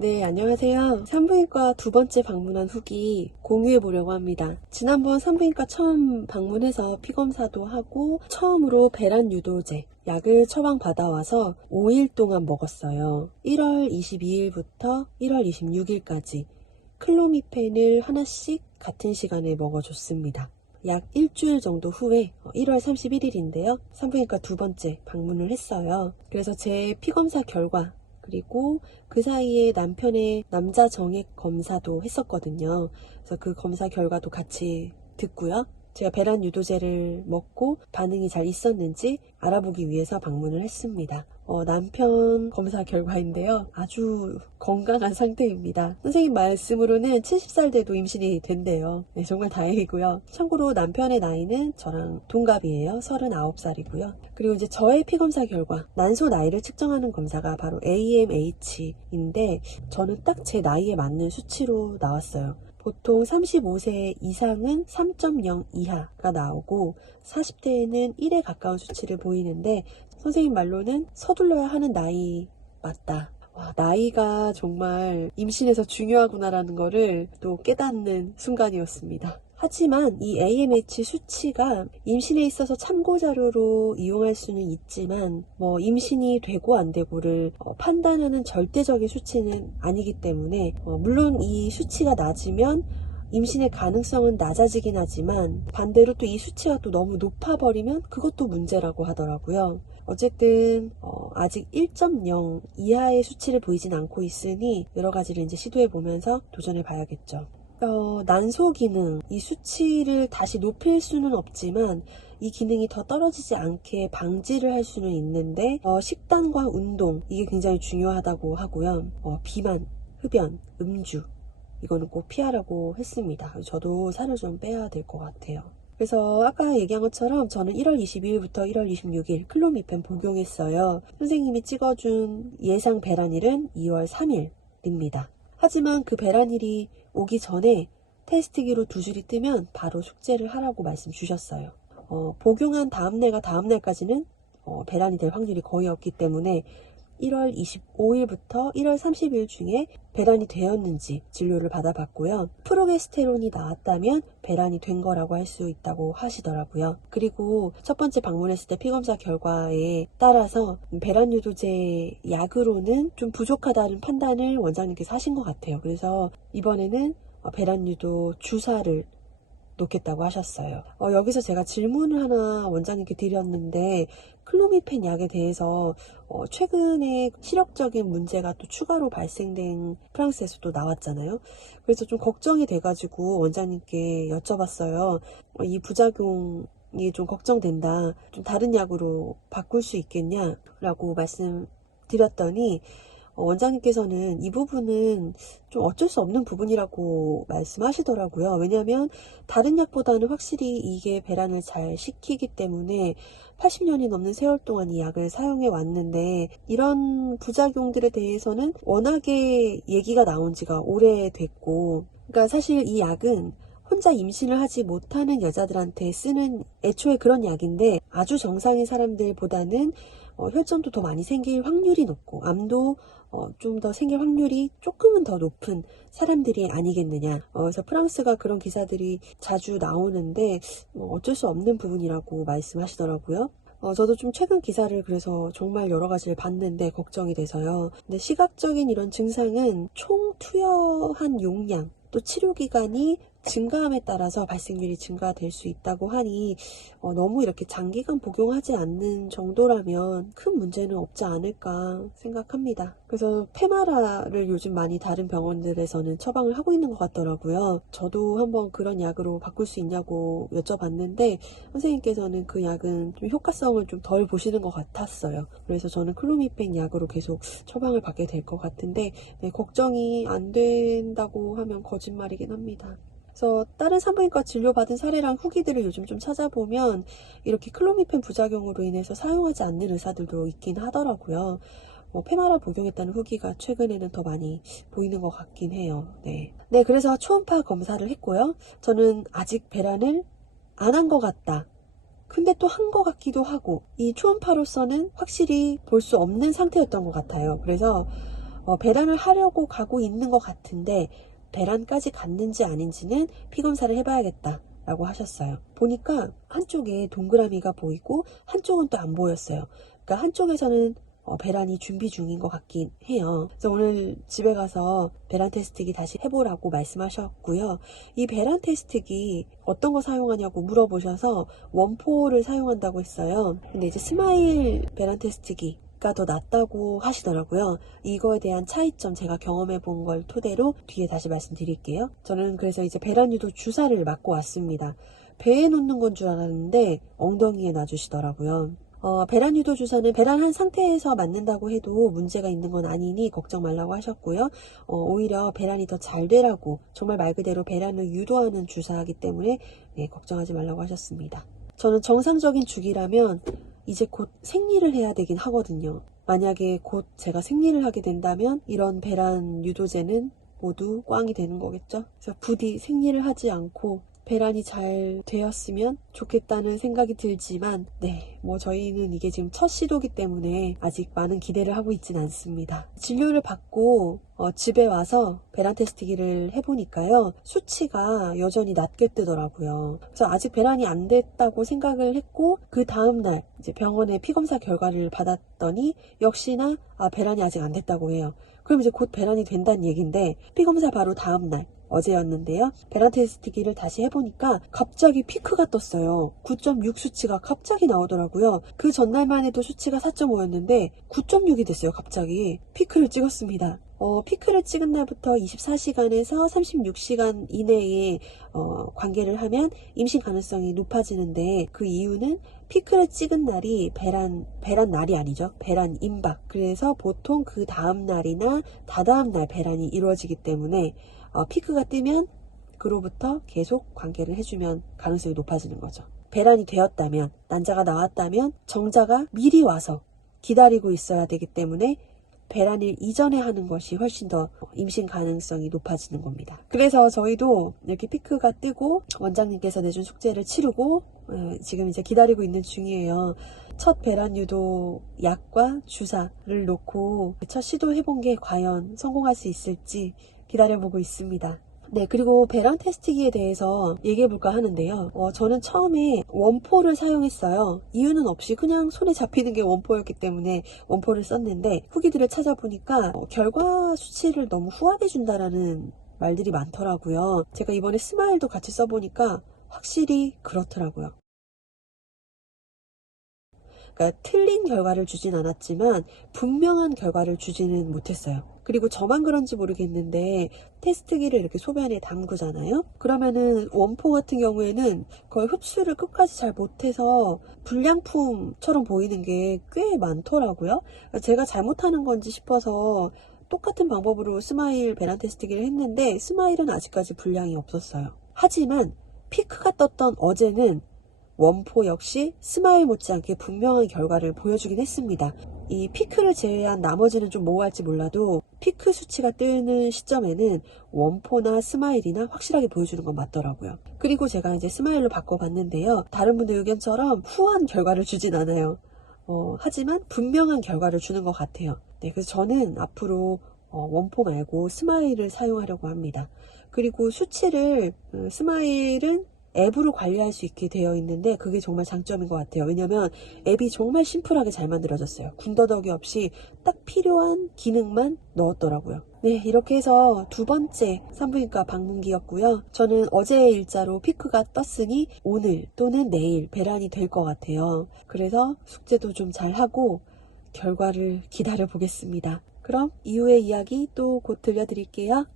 네, 안녕하세요. 산부인과 두 번째 방문한 후기 공유해 보려고 합니다. 지난번 산부인과 처음 방문해서 피검사도 하고 처음으로 배란 유도제 약을 처방받아와서 5일 동안 먹었어요. 1월 22일부터 1월 26일까지 클로미펜을 하나씩 같은 시간에 먹어줬습니다. 약 일주일 정도 후에 1월 31일인데요. 산부인과 두 번째 방문을 했어요. 그래서 제 피검사 결과 그리고 그 사이에 남편의 남자 정액 검사도 했었거든요. 그래서 그 검사 결과도 같이 듣고요. 제가 배란 유도제를 먹고 반응이 잘 있었는지 알아보기 위해서 방문을 했습니다. 남편 검사 결과인데요. 아주 건강한 상태입니다. 선생님 말씀으로는 70살 돼도 임신이 된대요. 네, 정말 다행이고요. 참고로 남편의 나이는 저랑 동갑이에요. 39살이고요. 그리고 이제 저의 피검사 결과, 난소 나이를 측정하는 검사가 바로 AMH인데 저는 딱 제 나이에 맞는 수치로 나왔어요. 보통 35세 이상은 3.0 이하가 나오고 40대에는 1에 가까운 수치를 보이는데 선생님 말로는 서둘러야 하는 나이 맞다. 와, 나이가 정말 임신에서 중요하구나라는 거를 또 깨닫는 순간이었습니다. 하지만 이 AMH 수치가 임신에 있어서 참고자료로 이용할 수는 있지만 임신이 되고 안 되고를 판단하는 절대적인 수치는 아니기 때문에 물론 이 수치가 낮으면 임신의 가능성은 낮아지긴 하지만 반대로 또 이 수치가 또 너무 높아버리면 그것도 문제라고 하더라고요. 어쨌든 아직 1.0 이하의 수치를 보이진 않고 있으니 여러 가지를 이제 시도해 보면서 도전해 봐야겠죠. 난소 기능, 이 수치를 다시 높일 수는 없지만 이 기능이 더 떨어지지 않게 방지를 할 수는 있는데 식단과 운동, 이게 굉장히 중요하다고 하고요. 비만, 흡연, 음주, 이거는 꼭 피하라고 했습니다. 저도 살을 좀 빼야 될 것 같아요. 그래서 아까 얘기한 것처럼 저는 1월 22일부터 1월 26일 클로미펜 복용했어요. 선생님이 찍어준 예상 배란일은 2월 3일입니다. 하지만 그 배란일이 오기 전에 테스트기로 두 줄이 뜨면 바로 숙제를 하라고 말씀 주셨어요. 복용한 다음날과 다음날까지는 배란이 될 확률이 거의 없기 때문에 1월 25일부터 1월 30일 중에 배란이 되었는지 진료를 받아봤고요. 프로게스테론이 나왔다면 배란이 된 거라고 할 수 있다고 하시더라고요. 그리고 첫 번째 방문했을 때 피검사 결과에 따라서 배란 유도제 약으로는 좀 부족하다는 판단을 원장님께서 하신 것 같아요. 그래서 이번에는 배란 유도 주사를 놓겠다고 하셨어요. 여기서 제가 질문을 하나 원장님께 드렸는데 클로미펜 약에 대해서 최근에 시력적인 문제가 또 추가로 발생된 프랑스에서도 나왔잖아요. 그래서 좀 걱정이 돼가지고 원장님께 여쭤봤어요. 이 부작용이 좀 걱정된다. 좀 다른 약으로 바꿀 수 있겠냐? 라고 말씀드렸더니 원장님께서는 이 부분은 좀 어쩔 수 없는 부분이라고 말씀하시더라고요. 왜냐하면 다른 약보다는 확실히 이게 배란을 잘 시키기 때문에 80년이 넘는 세월 동안 이 약을 사용해 왔는데 이런 부작용들에 대해서는 워낙에 얘기가 나온 지가 오래됐고, 그러니까 사실 이 약은 혼자 임신을 하지 못하는 여자들한테 쓰는 애초에 그런 약인데 아주 정상인 사람들보다는 혈전도 더 많이 생길 확률이 높고 암도 좀 더 생길 확률이 조금은 더 높은 사람들이 아니겠느냐. 그래서 프랑스가 그런 기사들이 자주 나오는데 어쩔 수 없는 부분이라고 말씀하시더라고요. 저도 좀 최근 기사를 그래서 정말 여러 가지를 봤는데 걱정이 돼서요. 근데 시각적인 이런 증상은 총 투여한 용량 또 치료기간이 증가함에 따라서 발생률이 증가될 수 있다고 하니 너무 이렇게 장기간 복용하지 않는 정도라면 큰 문제는 없지 않을까 생각합니다. 그래서 페마라를 요즘 많이 다른 병원들에서는 처방을 하고 있는 것 같더라고요. 저도 한번 그런 약으로 바꿀 수 있냐고 여쭤봤는데 선생님께서는 그 약은 좀 효과성을 좀 덜 보시는 것 같았어요. 그래서 저는 클로미펜 약으로 계속 처방을 받게 될 것 같은데 걱정이 안 된다고 하면 거짓말이긴 합니다. 그래서 다른 산부인과 진료받은 사례랑 후기들을 요즘 좀 찾아보면 이렇게 클로미펜 부작용으로 인해서 사용하지 않는 의사들도 있긴 하더라고요. 페마라 복용했다는 후기가 최근에는 더 많이 보이는 것 같긴 해요. 네, 그래서 초음파 검사를 했고요. 저는 아직 배란을 안 한 것 같다. 근데 또 한 것 같기도 하고 이 초음파로서는 확실히 볼 수 없는 상태였던 것 같아요. 그래서 배란을 하려고 가고 있는 것 같은데 배란까지 갔는지 아닌지는 피검사를 해봐야겠다 라고 하셨어요. 보니까 한쪽에 동그라미가 보이고 한쪽은 또 안 보였어요. 그러니까 한쪽에서는 배란이 준비 중인 것 같긴 해요. 그래서 오늘 집에 가서 배란 테스트기 다시 해보라고 말씀하셨고요. 이 배란 테스트기 어떤 거 사용하냐고 물어보셔서 원포를 사용한다고 했어요. 근데 이제 스마일 배란 테스트기가 더 낫다고 하시더라고요. 이거에 대한 차이점 제가 경험해 본 걸 토대로 뒤에 다시 말씀드릴게요. 저는 그래서 이제 배란 유도 주사를 맞고 왔습니다. 배에 놓는 건 줄 알았는데 엉덩이에 놔주시더라고요. 배란 유도 주사는 배란한 상태에서 맞는다고 해도 문제가 있는 건 아니니 걱정 말라고 하셨고요. 오히려 배란이 더 잘 되라고, 정말 말 그대로 배란을 유도하는 주사이기 때문에 걱정하지 말라고 하셨습니다. 저는 정상적인 주기라면 이제 곧 생리를 해야 되긴 하거든요. 만약에 곧 제가 생리를 하게 된다면 이런 배란 유도제는 모두 꽝이 되는 거겠죠. 그래서 부디 생리를 하지 않고 배란이 잘 되었으면 좋겠다는 생각이 들지만 저희는 이게 지금 첫 시도기 때문에 아직 많은 기대를 하고 있진 않습니다. 진료를 받고 집에 와서 배란 테스트기를 해보니까요, 수치가 여전히 낮게 뜨더라고요. 그래서 아직 배란이 안 됐다고 생각을 했고, 그 다음날 이제 병원에 피검사 결과를 받았더니 역시나 배란이 아직 안 됐다고 해요. 그럼 이제 곧 배란이 된다는 얘기인데, 피검사 바로 다음날 어제였는데요. 배란 테스트기를 다시 해보니까 갑자기 피크가 떴어요. 9.6 수치가 갑자기 나오더라고요. 그 전날만 해도 수치가 4.5였는데 9.6이 됐어요. 갑자기 피크를 찍었습니다. 피크를 찍은 날부터 24시간에서 36시간 이내에 관계를 하면 임신 가능성이 높아지는데, 그 이유는 피크를 찍은 날이 배란 날이 아니죠. 배란 임박. 그래서 보통 그 다음 날이나 다다음 날 배란이 이루어지기 때문에 피크가 뜨면 그로부터 계속 관계를 해주면 가능성이 높아지는 거죠. 배란이 되었다면, 난자가 나왔다면 정자가 미리 와서 기다리고 있어야 되기 때문에 배란일 이전에 하는 것이 훨씬 더 임신 가능성이 높아지는 겁니다. 그래서 저희도 이렇게 피크가 뜨고 원장님께서 내준 숙제를 치르고 지금 이제 기다리고 있는 중이에요. 첫 배란 유도 약과 주사를 놓고 첫 시도해본 게 과연 성공할 수 있을지 기다려보고 있습니다. 그리고 배란 테스트기에 대해서 얘기해볼까 하는데요. 저는 처음에 원포를 사용했어요. 이유는 없이 그냥 손에 잡히는 게 원포였기 때문에 원포를 썼는데, 후기들을 찾아보니까 결과 수치를 너무 후하게 준다라는 말들이 많더라고요. 제가 이번에 스마일도 같이 써보니까 확실히 그렇더라고요. 그러니까 틀린 결과를 주진 않았지만 분명한 결과를 주지는 못했어요. 그리고 저만 그런지 모르겠는데 테스트기를 이렇게 소변에 담그잖아요. 그러면은 원포 같은 경우에는 거의 흡수를 끝까지 잘 못해서 불량품처럼 보이는 게 꽤 많더라고요. 제가 잘못하는 건지 싶어서 똑같은 방법으로 스마일 배란 테스트기를 했는데 스마일은 아직까지 분량이 없었어요. 하지만 피크가 떴던 어제는 원포 역시 스마일 못지않게 분명한 결과를 보여주긴 했습니다. 이 피크를 제외한 나머지는 좀 모호할지 몰라도 피크 수치가 뜨는 시점에는 원포나 스마일이나 확실하게 보여주는 건 맞더라고요. 그리고 제가 이제 스마일로 바꿔봤는데요. 다른 분들 의견처럼 후한 결과를 주진 않아요. 하지만 분명한 결과를 주는 것 같아요. 그래서 저는 앞으로 원포 말고 스마일을 사용하려고 합니다. 그리고 수치를 스마일은 앱으로 관리할 수 있게 되어 있는데 그게 정말 장점인 것 같아요. 왜냐면 앱이 정말 심플하게 잘 만들어졌어요. 군더더기 없이 딱 필요한 기능만 넣었더라고요. 이렇게 해서 두 번째 산부인과 방문기였고요. 저는 어제의 일자로 피크가 떴으니 오늘 또는 내일 배란이 될 것 같아요. 그래서 숙제도 좀 잘하고 결과를 기다려 보겠습니다. 그럼 이후의 이야기 또 곧 들려드릴게요.